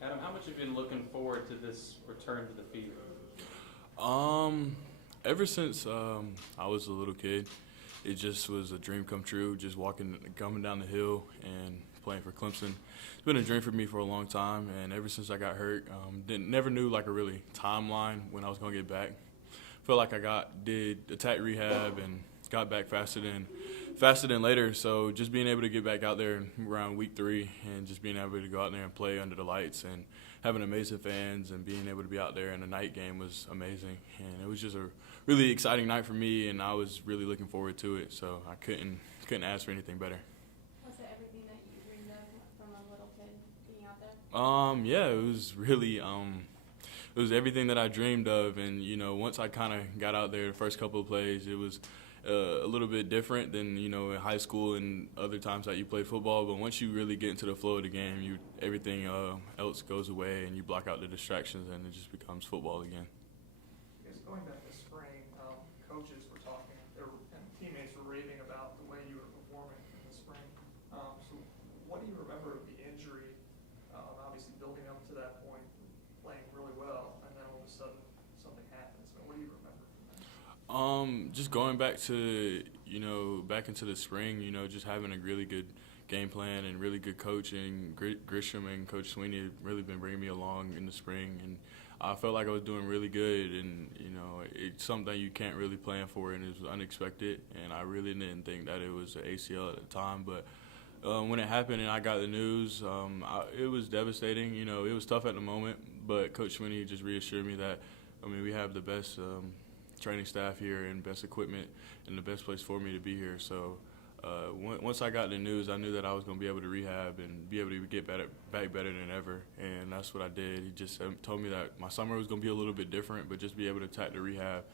Adam, how much have you been looking forward to this return to the field? Um, Ever since I was a little kid, it just was a dream come true. Just coming down the hill and playing for Clemson. It's been a dream for me for a long time, and ever since I got hurt, never knew like a really timeline when I was gonna get back. Felt like did attack rehab and got back faster than later. So just being able to get back out there around week 3 and just being able to go out there and play under the lights and having amazing fans and being able to be out there in a night game was amazing. And it was just a really exciting night for me, and I was really looking forward to it. So I couldn't ask for anything better. Was it everything that you dreamed of from a little kid being out there? Yeah, it was really it was everything that I dreamed of, and once I kind of got out there, the first couple of plays, it was a little bit different than in high school and other times that you play football. But once you really get into the flow of the game, everything else goes away, and you block out the distractions, and it just becomes football again. I guess going back to spring, coaches were talking, and teammates were raving about the way you were performing in the spring. So what do you remember of the injury? Obviously building up to that point, playing really well, and then all of a sudden something happens. What do you remember from that? Just going back to back into the spring, just having a really good game plan and really good coaching. Grisham and Coach Sweeney have really been bringing me along in the spring, and I felt like I was doing really good. And it's something that you can't really plan for, and it was unexpected. And I really didn't think that it was an ACL at the time, but when it happened and I got the news, it was devastating. It was tough at the moment, but Coach Sweeney just reassured me that, we have the best training staff here and best equipment and the best place for me to be here. So once I got the news, I knew that I was going to be able to rehab and be able to get back better than ever, and that's what I did. He just told me that my summer was going to be a little bit different, but just be able to attack the rehab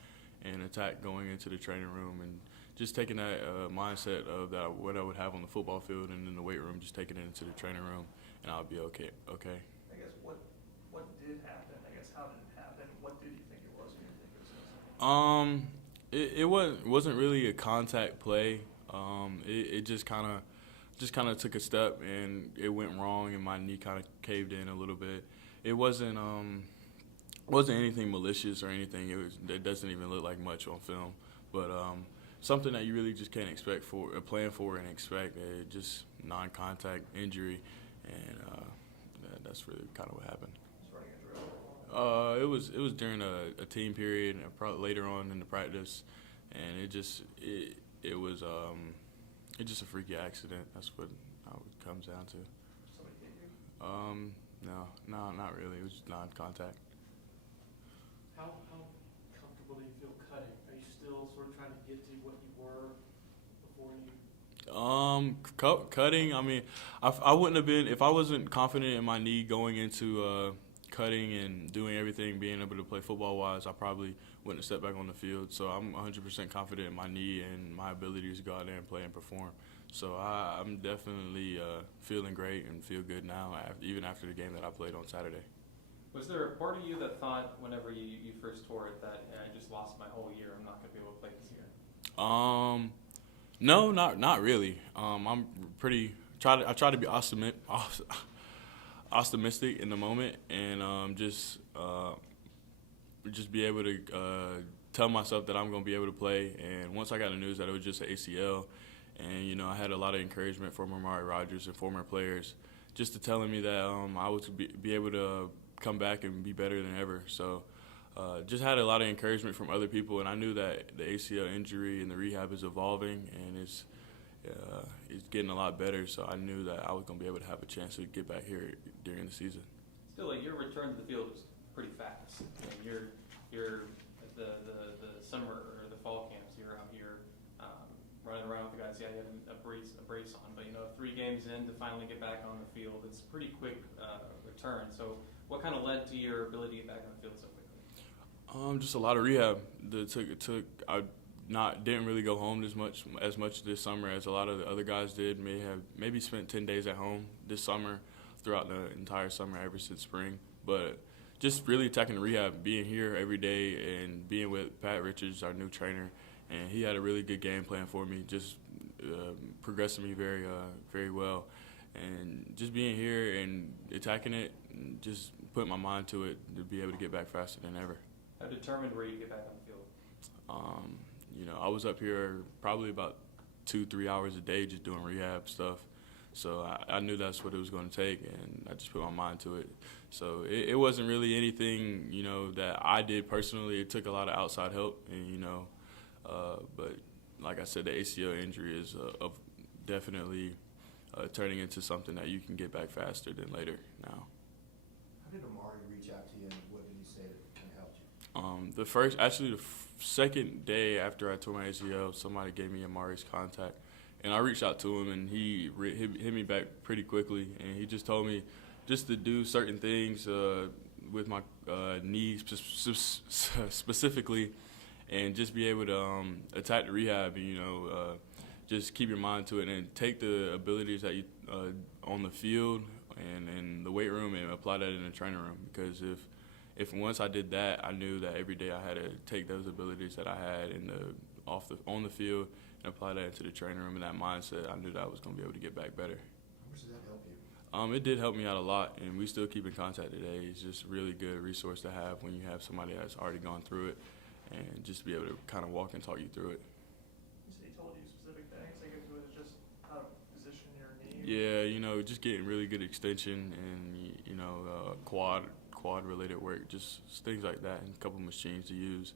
and attack going into the training room, and just taking that mindset of what I would have on the football field and in the weight room, just taking it into the training room, and I'll be okay. I guess what did happen? I guess how did it happen? What did you think it was? You didn't think it was something? It wasn't really a contact play. It just kind of took a step and it went wrong, and my knee kind of caved in a little bit. It wasn't anything malicious or anything. It doesn't even look like much on film, but something that you really just can't plan for and expect. Just non-contact injury, and that's really kind of what happened. Just running a drill. It was during a team period, and probably later on in the practice, and it was just a freaky accident. That's what it comes down to. Somebody hit you? No, not really. It was just non-contact. How comfortable do you feel cutting? Are you still sort of trying to get to what you were before you? Cutting. I wouldn't have been if I wasn't confident in my knee going into cutting and doing everything, being able to play football-wise. I probably wouldn't have stepped back on the field. So I'm 100% confident in my knee and my abilities to go out there and play and perform. So I'm definitely feeling great and feel good now, even after the game that I played on Saturday. Was there a part of you that thought whenever you first tore it that I just lost my whole year, I'm not going to be able to play this year? No, not really. I try to be optimistic in the moment, and just be able to tell myself that I'm going to be able to play. And once I got the news that it was just an ACL, and I had a lot of encouragement from Amari Rodgers and former players, just to telling me that I was be able to come back and be better than ever. So just had a lot of encouragement from other people, and I knew that the ACL injury and the rehab is evolving, and it's getting a lot better. So I knew that I was going to be able to have a chance to get back here during the season. Still, your return to the field was pretty fast. You're at the summer or the fall camps. You're out here running around with the guys. Yeah, you had a brace on, but 3 games in to finally get back on the field, it's a pretty quick return. So what kind of led to your ability to get back on the field so quickly? Just a lot of rehab. I didn't really go home as much this summer as a lot of the other guys did. Maybe spent 10 days at home this summer, throughout the entire summer ever since spring. But just really attacking the rehab, being here every day and being with Pat Richards, our new trainer, and he had a really good game plan for me, just progressing me very well. And just being here and attacking it, and just putting my mind to it to be able to get back faster than ever. How determined were you to get back on the field? I was up here probably about 2-3 hours a day just doing rehab stuff. So I knew that's what it was going to take, and I just put my mind to it. So it wasn't really anything, that I did personally. It took a lot of outside help, and, but like I said, the ACL injury is definitely turning into something that you can get back faster than later now. How did Amari reach out to you, and what did he say that kind of helped you? The second day after I tore my ACL, somebody gave me Amari's contact, and I reached out to him, and he hit me back pretty quickly, and he just told me just to do certain things with my knee specifically, and just be able to attack the rehab, and, just keep your mind to it and take the abilities that you on the field and in the weight room and apply that in the training room. Because if once I did that, I knew that every day I had to take those abilities that I had on the field and apply that into the training room, and that mindset, I knew that I was going to be able to get back better. How much did that help you? It did help me out a lot, and we still keep in contact today. It's just a really good resource to have when you have somebody that's already gone through it, and just be able to kind of walk and talk you through it. You said he told you specific things, like if it was just how to position your knee? Yeah, just getting really good extension and, quad related work, just things like that, and a couple machines to use,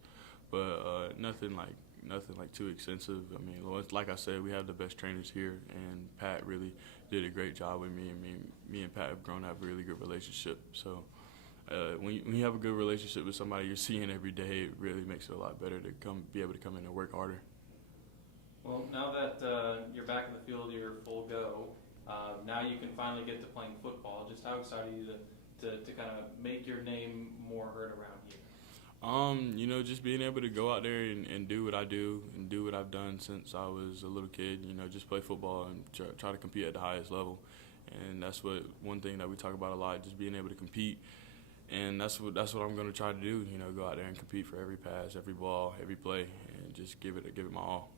but nothing like too extensive. I mean, like I said, we have the best trainers here, and Pat really did a great job with me. Me and Pat have grown to have a really good relationship. So when you have a good relationship with somebody you're seeing every day, it really makes it a lot better to be able to come in and work harder. Well, now that you're back in the field, you're full go. Now you can finally get to playing football. Just how excited are you to kind of make your name more heard around here? Just being able to go out there and do what I do and do what I've done since I was a little kid, just play football and try to compete at the highest level. And that's one thing that we talk about a lot, just being able to compete. And that's what I'm going to try to do, go out there and compete for every pass, every ball, every play, and just give it my all.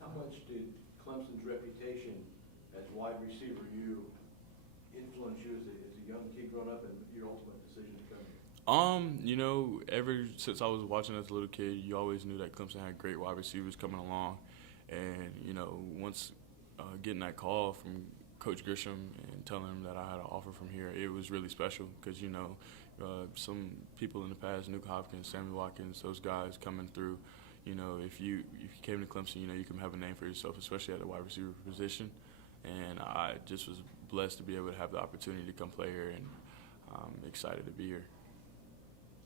How much did Clemson's reputation as wide receiver influence you as a young kid growing up and your ultimate decision to come here? Ever since I was watching as a little kid, you always knew that Clemson had great wide receivers coming along. And, once getting that call from Coach Grisham and telling him that I had an offer from here, it was really special because, some people in the past, Nuke Hopkins, Sammy Watkins, those guys coming through, if you came to Clemson, you can have a name for yourself, especially at the wide receiver position. And I just was blessed to be able to have the opportunity to come play here, and I'm excited to be here.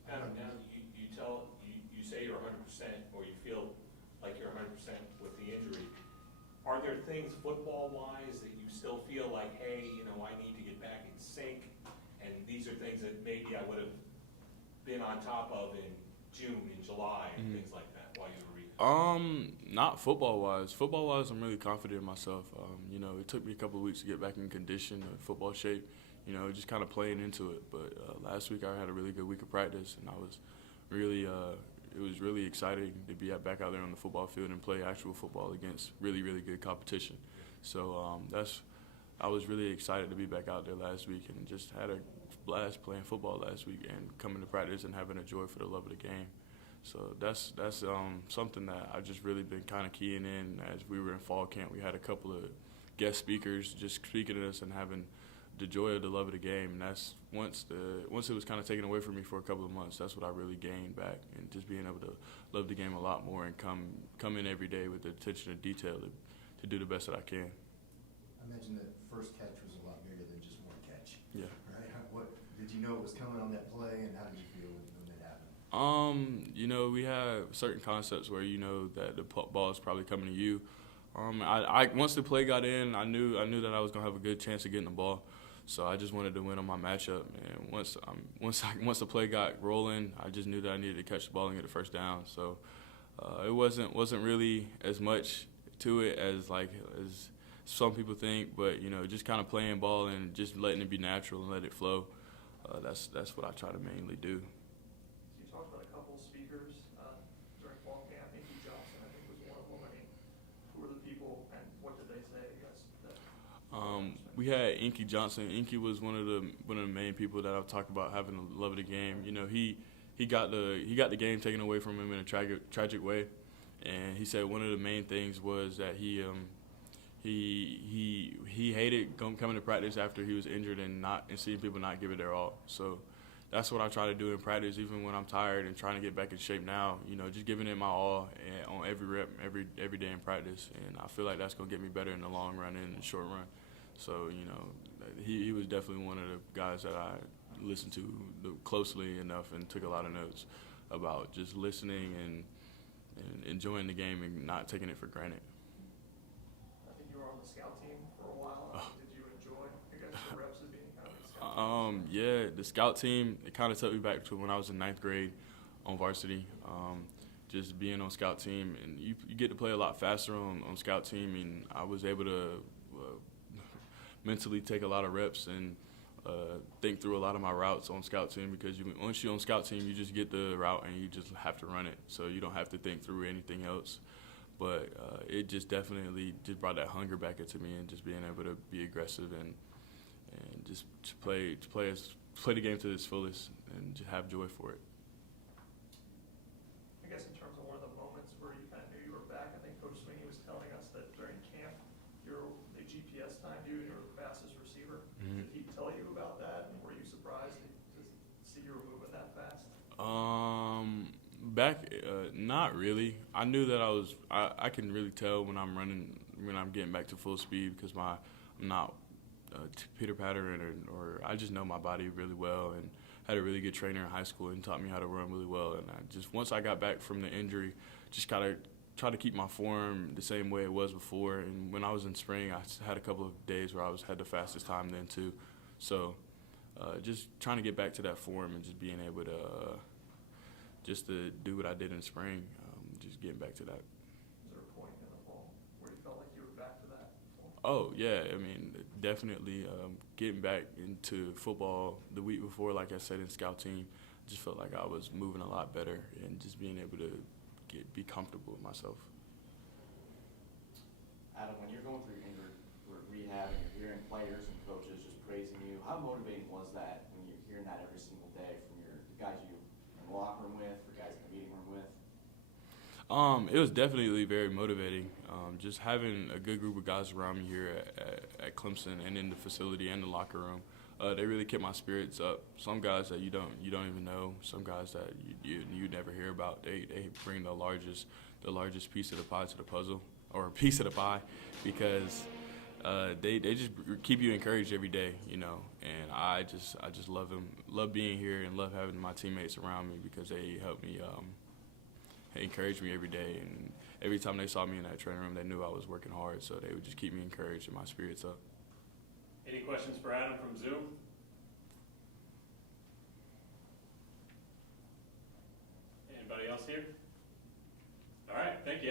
Adam, now you say you're 100%, or you feel like you're 100% with the injury. Are there things football-wise that you still feel like, hey, I need to get back in sync, and these are things that maybe I would have been on top of in June, in July, and things like that while you were rehab? Not football-wise. Football-wise, I'm really confident in myself. It took me a couple of weeks to get back in condition, football shape. Just kind of playing into it. But last week I had a really good week of practice, and I was really, it was really exciting to be back out there on the football field and play actual football against really, really good competition. So I was really excited to be back out there last week, and just had a blast playing football last week and coming to practice and having a joy for the love of the game. So that's something that I've just really been kind of keying in. As we were in fall camp, we had a couple of guest speakers just speaking to us and having the joy of the love of the game. And that's once it was kind of taken away from me for a couple of months, that's what I really gained back, and just being able to love the game a lot more and come in every day with the attention to detail to do the best that I can. I mentioned that first catch was a lot bigger than just one catch. Yeah. Right? What did you know it was coming on that play, and how did you feel when that happened? We have certain concepts where that the ball is probably coming to you. I once the play got in, I knew that I was gonna have a good chance of getting the ball. So I just wanted to win on my matchup, and once the play got rolling, I just knew that I needed to catch the ball and get the first down. So it wasn't really as much to it as some people think, but just kind of playing ball and just letting it be natural and let it flow. That's what I try to mainly do. You talked about a couple speakers during fall camp. Inky Johnson, I think, was one of them. I mean, who were the people, and what did they say? I guess that. We had Inky Johnson. Inky was one of the main people that I've talked about having the love of the game. You know, he got the game taken away from him in a tragic way, and he said one of the main things was that he hated coming to practice after he was injured and seeing people not give it their all. So that's what I try to do in practice, even when I'm tired and trying to get back in shape now. You know, just giving it my all on every rep, every day in practice, and I feel like that's gonna get me better in the long run and in the short run. So, you know, he was definitely one of the guys that I listened to closely enough and took a lot of notes about just listening and enjoying the game and not taking it for granted. I think you were on the scout team for a while. Did you enjoy, I guess, the reps of being kind of a scout? Yeah, the scout team, it kind of took me back to when I was in 9th grade on varsity. Just being on scout team, and you get to play a lot faster on scout team, and I was able to mentally take a lot of reps and think through a lot of my routes on scout team, because once you're on scout team, you just get the route and you just have to run it, so you don't have to think through anything else. But it just definitely just brought that hunger back into me, and just being able to be aggressive and just to play the game to its fullest and just have joy for it. I guess in terms of one of the moments where you kind of knew you were back, I think Coach Sweeney was telling us that during camp, they GPS timed you and you were the fastest receiver. Mm-hmm. Did he tell you about that, and were you surprised to see you were moving that fast? Not really. I knew that I can really tell when I'm running, when I'm getting back to full speed, because I'm not pitter-pattering, or I just know my body really well, and had a really good trainer in high school and taught me how to run really well. And once I got back from the injury, just gotta try to keep my form the same way it was before. And when I was in spring, I had a couple of days where I had the fastest time then too. So just trying to get back to that form and just being able to just to do what I did in spring, just getting back to that. Was there a point in the fall where you felt like you were back to that form? Oh, yeah. I mean, definitely getting back into football the week before, like I said, in scout team, just felt like I was moving a lot better and just being able to be comfortable with myself. Adam, when you're going through injury rehab and you're hearing players and coaches just praising you, how motivating was that when you're hearing that every single day from the guys you in the locker room with, the guys in the meeting room with? It was definitely very motivating. Just having a good group of guys around me here at Clemson and in the facility and the locker room, they really kept my spirits up. Some guys that you don't even know, some guys that you never hear about, they bring the largest piece of the pie to the puzzle, or a piece of the pie, because they just keep you encouraged every day, you know. And I just love being here and love having my teammates around me, because they help me. They encouraged me every day, and every time they saw me in that training room, they knew I was working hard, so they would just keep me encouraged and my spirits up. Any questions for Adam from Zoom? Anybody else here? All right, thank you.